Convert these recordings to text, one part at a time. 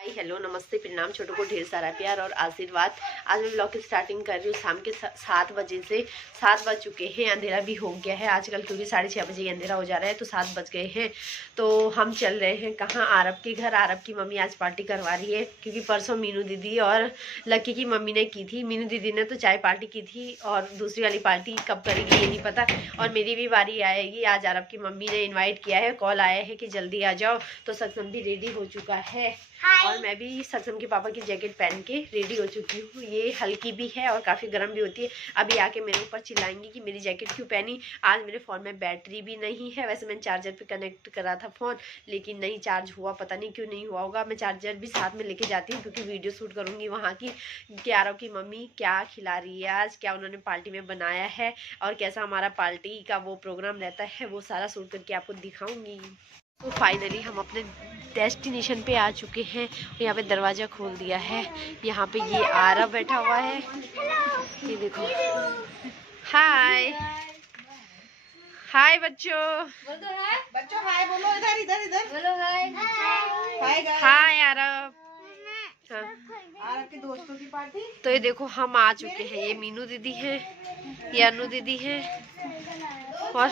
Hi hello नमस्ते प्रणाम, छोटों को ढेर सारा प्यार और आशीर्वाद। आज मैं ब्लॉग की स्टार्टिंग कर रही हूँ शाम के 7 बजे से। 7 बज चुके हैं, अंधेरा भी हो गया है आजकल, क्योंकि 6:30 बजे अंधेरा हो जा रहा है, तो 7 बज गए हैं। तो हम चल रहे हैं कहाँ, आरब के घर। आरब की मम्मी आज पार्टी करवा रही है, क्योंकि परसों मीनू दीदी और लक्की की मम्मी ने की थी। मीनू दीदी ने तो चाय पार्टी की थी, और दूसरी वाली पार्टी कब करेगी ये नहीं पता। और मेरी भी बारी आएगी। आज आरब की मम्मी ने इन्वाइट किया है, कॉल आया है कि जल्दी आ जाओ। तो सक्षम भी रेडी हो चुका है और मैं भी सक्षम के पापा की जैकेट पहन के रेडी हो चुकी हूँ। ये हल्की भी है और काफ़ी गर्म भी होती है। अभी आके मेरे ऊपर चिल्लाएंगी कि मेरी जैकेट क्यों पहनी। आज मेरे फ़ोन में बैटरी भी नहीं है। वैसे मैंने चार्जर पे कनेक्ट करा था फ़ोन, लेकिन नहीं चार्ज हुआ, पता नहीं क्यों नहीं हुआ होगा। मैं चार्जर भी साथ में लेके जाती हूँ, क्योंकि वीडियो शूट करूँगी वहाँ की, कि आरव की मम्मी क्या खिला रही है आज, क्या उन्होंने पार्टी में बनाया है, और कैसा हमारा पार्टी का वो प्रोग्राम रहता है, वो सारा शूट करके आपको दिखाऊँगी। तो फाइनली हम अपने डेस्टिनेशन पे आ चुके हैं। यहाँ पे दरवाज़ा खोल दिया है। यहाँ पे ये आरव बैठा हुआ है, ये देखो। हाय हाय बच्चों, बच्चों हाय बोलो, इधर इधर इधर बोलो। हाय हाय आरव। हाँ। आरब के दोस्तों की पार्टी। तो ये देखो हम आ चुके हैं। ये मीनू दीदी है, ये अनु दीदी है, और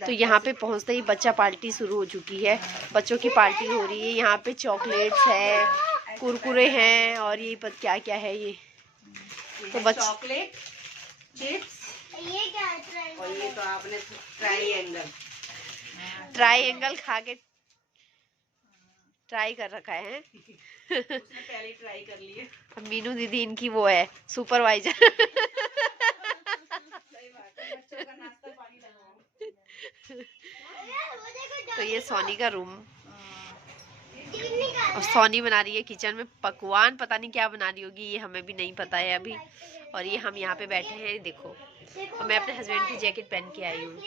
तो यहाँ पे पहुँचते ही बच्चा पार्टी शुरू हो चुकी है। बच्चों की पार्टी हो रही है। यहाँ पे चॉकलेट्स है, कुरकुरे हैं, और ये क्या क्या है ये तो चॉकलेट चिप्स, ये क्या है? और ये तो आपने ट्राई एंगल खा के ट्राई कर रखा है। उसने पहले ट्राई कर लिए। अब मीनू दीदी इनकी वो है सुपरवाइजर। सही बात है, बच्चों का नाश्ता पानी लगाओ। तो ये सोनी का रूम, और सोनी बना रही है किचन में पकवान। पता नहीं क्या बना रही होगी, ये हमें भी नहीं पता है अभी। और ये हम यहाँ पे बैठे हैं, देखो। और मैं अपने हस्बैंड की जैकेट पहन के आई हूँ।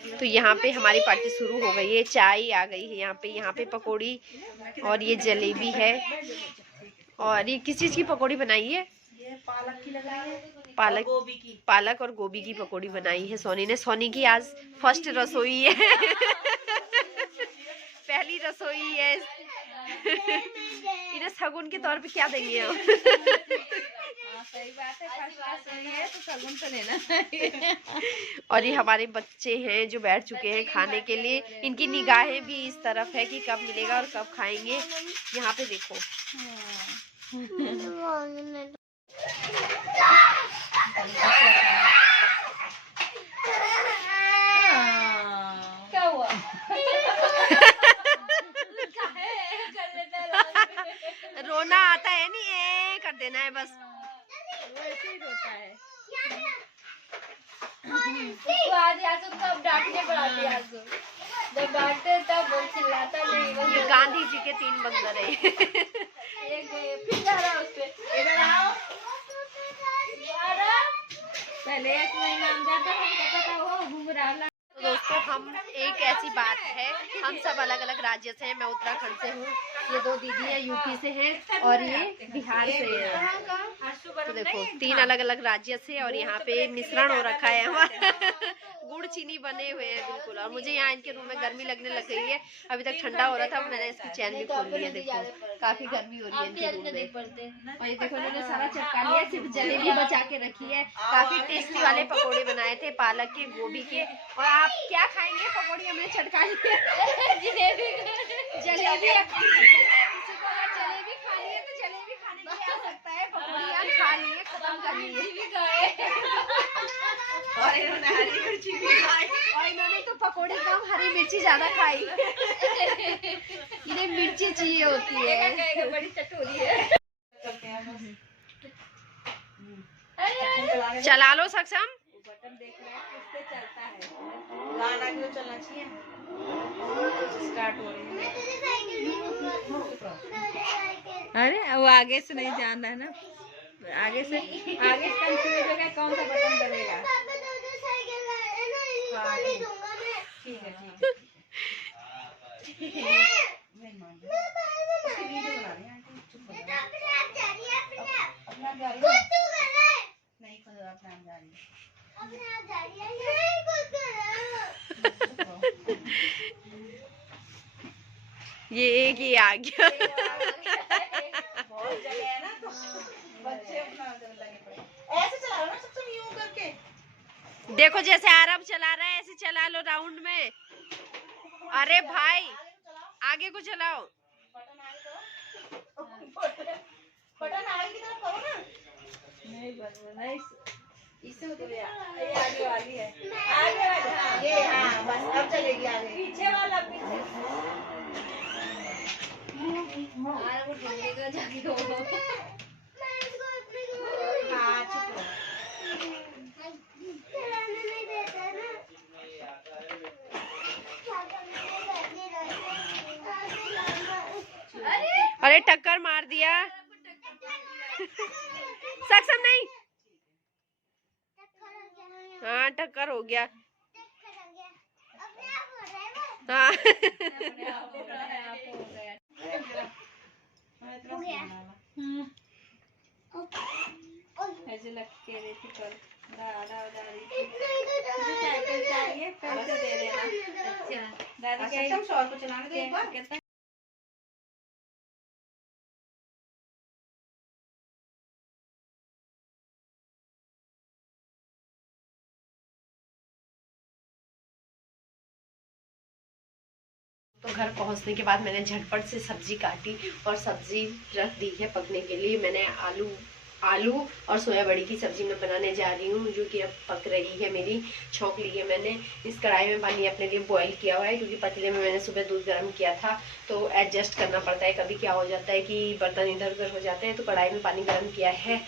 तो यहाँ पे हमारी पार्टी शुरू हो गई है। चाय आ गई है यहाँ पे पकौड़ी, और ये जलेबी है। और ये किस चीज की पकौड़ी बनाई है? ये पालक की लग रही है, पालक और गोभी की पकौड़ी बनाई है सोनी ने। सोनी की आज फर्स्ट रसोई है। पहली रसोई है। इन्हें शगुन के तौर पे क्या देंगे हम? सही बात है, फर्स्ट रसोई है तो शगुन तो लेना। और ये हमारे बच्चे हैं जो बैठ चुके हैं खाने के लिए। इनकी निगाहें भी इस तरफ है कि कब मिलेगा और कब खाएंगे। यहाँ पे देखो। क्या हुआ? रोना आता है नहीं, ये कर देना है बस। वैसे ही रोता है। आज कब डांटने पड़ाते हैं, जब डांटते तब वो चिल्लाता नहीं। गांधी जी के 3 बंदर है। फिर जा रहा उस पे, इधर आओ। पहले एक नाम जाता था, वो घूम रहा। तो दोस्तों, हम एक ऐसी बात है, हम सब अलग अलग राज्य से हैं। मैं उत्तराखंड से हूँ, ये 2 दीदी है यूपी से हैं, और ये बिहार से है। तो देखो 3 अलग अलग राज्य से, और यहाँ पे मिश्रण हो रखा है हमारा। गुड़ चीनी बने हुए हैं बिल्कुल। और मुझे यहाँ इनके रूम में गर्मी लगने लग गई है। अभी तक ठंडा हो रहा था, मैंने इसकी चैन भी खोल ली है। देखो काफी गर्मी हो रही है इनके रूम में। और ये देखो इन्होंने सारा चिपका लिया, सिर्फ जलेबी बचा के रखी है। काफी टेस्टी वाले पकौड़े बनाए थे, पालक के, गोभी के। और आप क्या खाएंगे? पकौड़ी हमने चटका ली है। जलेबी जलेबी खानी है तो जलेबी खाने के लिए आ सकता है। पकौड़ियाँ खा लिए, खत्म कर लिए। और इन्होंने हरी मिर्ची भी खाई, और इन्होंने तो पकौड़े कम, हरी मिर्ची ज्यादा खाई। इन्हें मिर्ची चाहिए होती है। बड़ी चटोरी है। चला लो सक्षम। बटन देख रहे हैं, चलना चाहिए। स्टार्ट हो रही है। अरे वो आगे से नहीं जाना है ना, आगे से कंफ्यूज होगा कौन सा बटन दबेगा। हाँ, ठीक है ठीक है। अपना जा रही है नहीं, खुद अपना जा रही है। ये एक ही आ गया। बहुत जगह है ना, तो बच्चे अपना लगे पड़े। ऐसे चला लो ना सब यूं करके। देखो जैसे आरब चला रहा है ऐसे चला लो राउंड में। अरे भाई आगे को चलाओ। बटन आगे की तरफ करो ना। नहीं नहीं, इससे तो ये आगे वाली है, आगे वाली। हाँ ये, हाँ बस अब चलेगी आगे। पीछे वाला पीछे। वो ढूंढेगा जाके वो। हाँ चुप रहो। अरे टक्कर मार दिया। सक्षम नहीं। हाँ टक्कर हो गया। हाँ ऐसे लग के देखी कर साइकिल चाहिए पैसे दे देना। दादी के शॉर्ट को चलाने दो एक बार। कितना तो घर पहुंचने के बाद मैंने झटपट से सब्जी काटी और सब्जी रख दी है पकने के लिए। मैंने आलू और सोया बड़ी की सब्जी मैं बनाने जा रही हूँ, जो कि अब पक रही है मेरी। छौंक ली है मैंने। इस कढ़ाई में पानी अपने लिए बॉईल किया हुआ है, क्योंकि पतीले में मैंने सुबह दूध गर्म किया था, तो एडजस्ट करना पड़ता है। कभी क्या हो जाता है कि बर्तन इधर उधर हो जाते हैं, तो कढ़ाई में पानी गर्म किया है,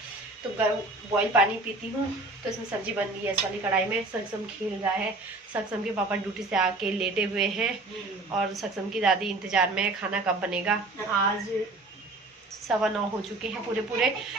तो बॉईल पानी पीती हूँ। तो इसमें सब्जी बन रही है इस वाली कढ़ाई में। सक्षम खेल रहा है। सक्षम के पापा ड्यूटी से आके लेटे हुए हैं और सक्षम की दादी इंतजार में है खाना कब बनेगा। आज 9:15 हो चुके हैं पूरे।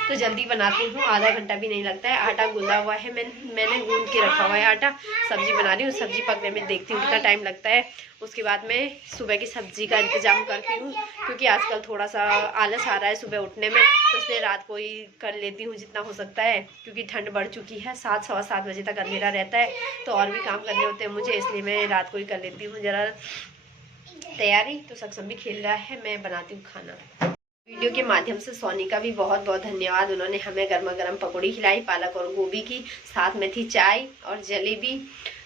तो जल्दी बनाती हूँ, आधा घंटा भी नहीं लगता है। आटा गूंदा हुआ है, मैंने गूंद के रखा हुआ है आटा। सब्जी बना रही हूँ, सब्जी पकने में देखती हूँ कितना टाइम लगता है। उसके बाद मैं सुबह की सब्जी का इंतजाम करती हूँ, क्योंकि आजकल थोड़ा सा आलस आ रहा है सुबह उठने में, तो इसलिए रात को ही कर लेती हूँ जितना हो सकता है, क्योंकि ठंड बढ़ चुकी है। 7 सवा 7 बजे तक अंधेरा रहता है, तो और भी काम करने होते हैं मुझे, इसलिए मैं रात को ही कर लेती हूँ जरा तैयारी। तो सक्षम भी खेल रहा है, मैं बनाती हूँ खाना। वीडियो के माध्यम से सोनी का भी बहुत बहुत धन्यवाद। उन्होंने हमें गर्मा गर्म पकौड़ी खिलाई, पालक और गोभी की, साथ में थी चाय और जलेबी।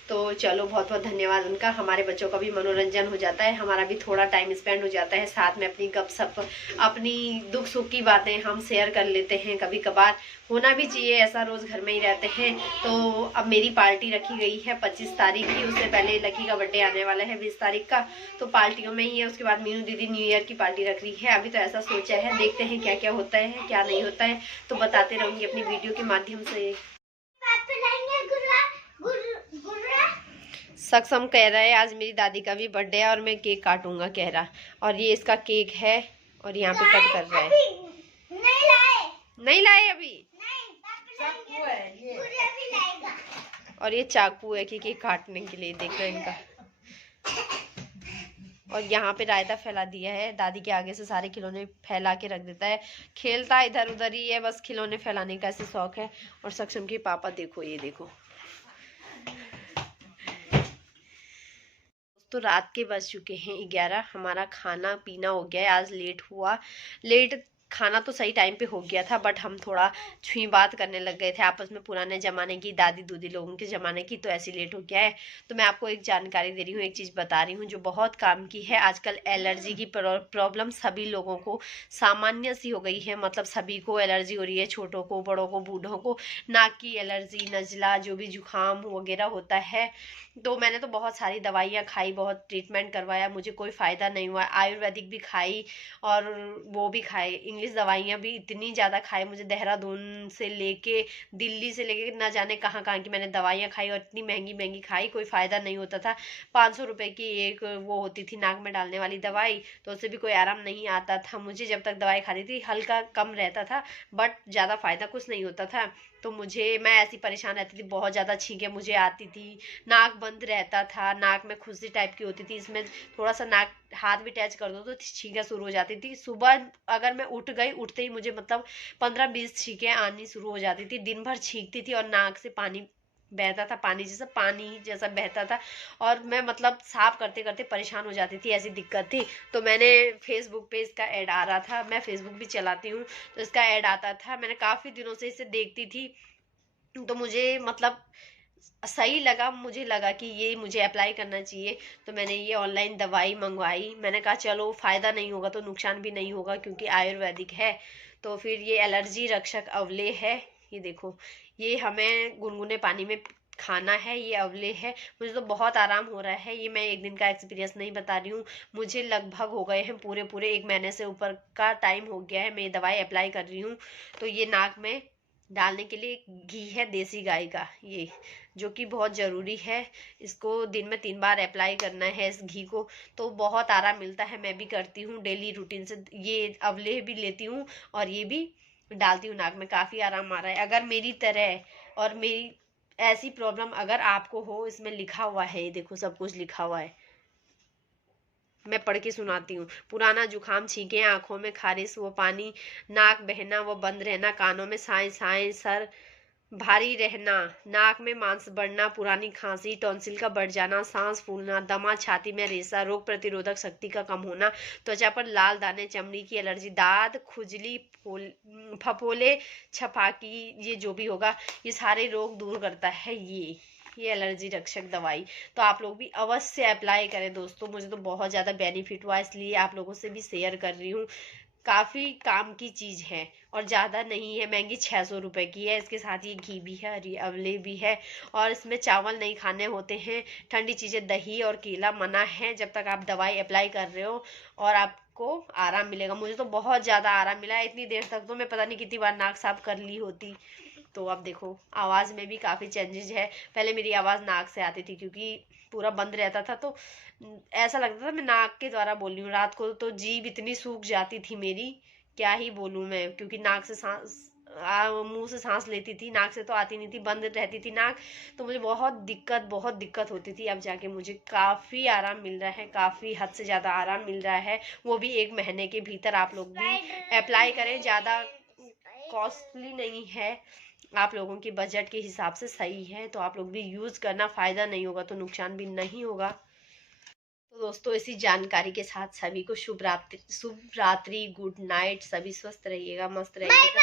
तो चलो बहुत बहुत धन्यवाद उनका। हमारे बच्चों का भी मनोरंजन हो जाता है, हमारा भी थोड़ा टाइम स्पेंड हो जाता है, साथ में अपनी गपशप, अपनी दुख सुख की बातें हम शेयर कर लेते हैं। कभी कभार होना भी चाहिए ऐसा, रोज घर में ही रहते हैं। तो अब मेरी पार्टी रखी गई है 25 तारीख की। उससे पहले लकी का बर्थडे आने वाला है 20 तारीख का, तो पार्टियों में ही है। उसके बाद मीनू दीदी न्यू ईयर की पार्टी रख रही है। अभी तो ऐसा सोचा है, देखते हैं क्या क्या होता है क्या नहीं होता है, तो बताते रहूंगी अपनी वीडियो के माध्यम से। सक्षम कह रहा है आज मेरी दादी का भी बर्थडे है और मैं केक काटूंगा कह रहा। और ये इसका केक है और यहाँ पे कट कर रहा है। नहीं लाए अभी। और ये चाकू है कि केक काटने के लिए, देख रहे हैं इनका। और यहाँ पे रायता फैला दिया है। दादी के आगे से सारे खिलौने फैला के रख देता है, खेलता इधर उधर ही है, बस खिलौने फैलाने का ऐसे शौक है। और सक्षम के पापा देखो, ये देखो। तो रात के बज चुके हैं 11। हमारा खाना पीना हो गया है, आज लेट हुआ। खाना तो सही टाइम पे हो गया था, बट हम थोड़ा छुई बात करने लग गए थे आपस में, पुराने ज़माने की, दादी दूदी लोगों के ज़माने की, तो ऐसे लेट हो गया है। तो मैं आपको एक जानकारी दे रही हूँ, एक चीज़ बता रही हूँ जो बहुत काम की है। आजकल एलर्जी की प्रॉब्लम सभी लोगों को सामान्य सी हो गई है, मतलब सभी को एलर्जी हो रही है, छोटों को, बड़ों को, बूढ़ों को। नाक की एलर्जी, नज़ला, जो भी जुकाम वगैरह होता है। तो मैंने तो बहुत सारी दवाइयाँ खाई, बहुत ट्रीटमेंट करवाया, मुझे कोई फ़ायदा नहीं हुआ। आयुर्वेदिक भी खाई और वो भी खाई, इंग्लिश दवाइयाँ भी इतनी ज़्यादा खाई, मुझे देहरादून से लेके दिल्ली से लेके ना जाने कहाँ कहाँ की मैंने दवाइयाँ खाई, और इतनी महंगी महंगी खाई, कोई फ़ायदा नहीं होता था। 500 रुपये की एक वो होती थी नाक में डालने वाली दवाई, तो उससे भी कोई आराम नहीं आता था मुझे। जब तक दवाई खाती थी हल्का कम रहता था, बट ज़्यादा फ़ायदा कुछ नहीं होता था। तो मैं ऐसी परेशान रहती थी, बहुत ज़्यादा छींकें मुझे आती थी, नाक बंद रहता था, नाक में खुजली टाइप की होती थी, इसमें थोड़ा सा नाक हाथ भी टच कर दो तो छींकें शुरू हो जाती थी। सुबह अगर मैं उठ गई, उठते ही मुझे मतलब 15-20 छींकें आनी शुरू हो जाती थी, दिन भर छींकती थी और नाक से पानी बहता था, पानी जैसा बहता था, और मैं मतलब साफ करते करते परेशान हो जाती थी, ऐसी दिक्कत थी। तो मैंने फेसबुक पे इसका ऐड आ रहा था, मैं फेसबुक भी चलाती हूँ, तो इसका ऐड आता था, मैंने काफ़ी दिनों से इसे देखती थी, तो मुझे मतलब सही लगा, मुझे लगा कि ये मुझे अप्लाई करना चाहिए। तो मैंने ये ऑनलाइन दवाई मंगवाई, मैंने कहा चलो फ़ायदा नहीं होगा तो नुकसान भी नहीं होगा, क्योंकि आयुर्वेदिक है। तो फिर ये एलर्जी रक्षक अवले है, ये देखो, ये हमें गुनगुने पानी में खाना है, ये अवले है। मुझे तो बहुत आराम हो रहा है, ये मैं एक दिन का एक्सपीरियंस नहीं बता रही हूँ, मुझे लगभग हो गए हैं पूरे 1 महीने से ऊपर का टाइम हो गया है मैं दवाई अप्लाई कर रही हूँ। तो ये नाक में डालने के लिए घी है देसी गाय का, ये जो कि बहुत ज़रूरी है, इसको दिन में 3 बार अप्लाई करना है इस घी को। तो बहुत आराम मिलता है, मैं भी करती हूँ डेली रूटीन से, ये अवले भी लेती हूँ और ये भी डालती हूँ नाक में, काफ़ी आराम आ रहा है। अगर मेरी तरह और मेरी ऐसी प्रॉब्लम अगर आपको हो, इसमें लिखा हुआ है, ये देखो सब कुछ लिखा हुआ है, मैं पढ़ के सुनाती हूँ। पुराना जुखाम, छींके, आंखों में खारिश वो पानी, नाक बहना व बंद रहना, कानों में साए साए, सर भारी रहना, नाक में मांस बढ़ना, पुरानी खांसी, टॉन्सिल का बढ़ जाना, सांस फूलना, दमा, छाती में रेशा, रोग प्रतिरोधक शक्ति का कम होना, त्वचा पर लाल दाने, चमड़ी की एलर्जी, दाद, खुजली, फफोले, छपाकी, ये जो भी होगा, ये सारे रोग दूर करता है ये एलर्जी रक्षक दवाई। तो आप लोग भी अवश्य अप्लाई करें दोस्तों, मुझे तो बहुत ज़्यादा बेनिफिट हुआ, इसलिए आप लोगों से भी शेयर कर रही हूँ। काफ़ी काम की चीज़ है और ज़्यादा नहीं है महंगी, 600 रुपये की है। इसके साथ ये घी भी है और ये अवले भी है, और इसमें चावल नहीं खाने होते हैं, ठंडी चीज़ें दही और केला मना है जब तक आप दवाई अप्लाई कर रहे हो, और आपको आराम मिलेगा। मुझे तो बहुत ज़्यादा आराम मिला है, इतनी देर तक तो मैं पता नहीं कितनी बार नाक साफ कर ली होती। तो अब देखो आवाज़ में भी काफ़ी चेंजेस है, पहले मेरी आवाज़ नाक से आती थी क्योंकि पूरा बंद रहता था, तो ऐसा लगता था मैं नाक के द्वारा बोल रही हूँ। रात को तो जीभ इतनी सूख जाती थी मेरी, क्या ही बोलूँ मैं, क्योंकि नाक से सांस मुंह से सांस लेती थी, नाक से तो आती नहीं थी, बंद रहती थी नाक, तो मुझे बहुत दिक्कत होती थी। अब जाके मुझे काफ़ी आराम मिल रहा है, काफ़ी हद से ज़्यादा आराम मिल रहा है, वो भी 1 महीने के भीतर। आप लोग भी अप्लाई करें, ज़्यादा कॉस्टली नहीं है, आप लोगों की बजट के हिसाब से सही है, तो आप लोग भी यूज़ करना, फ़ायदा नहीं होगा तो नुकसान भी नहीं होगा। तो दोस्तों इसी जानकारी के साथ सभी को शुभ रात्रि, गुड नाइट, सभी स्वस्थ रहिएगा, मस्त रहिएगा,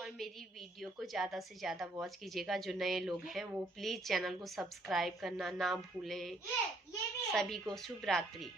और मेरी वीडियो को ज़्यादा से ज़्यादा वॉच कीजिएगा। जो नए लोग हैं वो प्लीज़ चैनल को सब्सक्राइब करना ना भूलें। सभी को शुभ रात्रि।